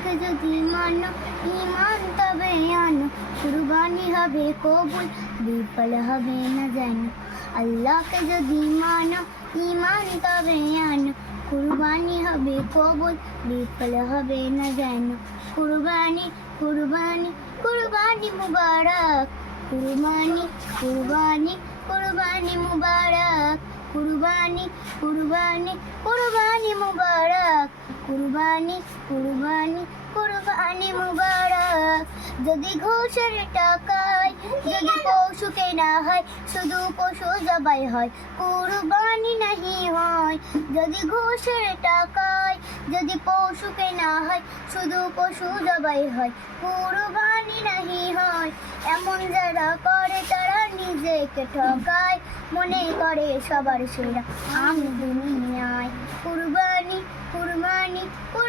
আল্লাহকে যদি মানো ঈমান তবে আনো, কুরবানি হবে কবুল, বিফল হবে না যেন। আল্লাহকে যদি মানো ঈমান তবে আনো, কুরবানি হবে কবুল, বিফল হবে না যেন। কুরবানি কুরবানি কুরবানি মুবারক, কুরবানি কুরবানি কুরবানি মুবারক, কুরবানি কুরবানি কুরবানি মুবারক, কুরবানি কুরবানি কুরবানি মুবারক। যদি ঘুষের টাকায় যদি পশু কেনা হয়, শুধু পশু জবাই হয়, কুরবানি নাহি হয়। যদি ঘুষের টাকায় যদি পশু কেনা হয়, শুধু পশু জবাই হয়, কুরবানি নাহি হয়। এমন যারা করে তারা নিজেকে ঠকায়, মনে করে সবার সেরা আমি দুনিয়ায়। কুরবানি কুরবানি কুরবানি।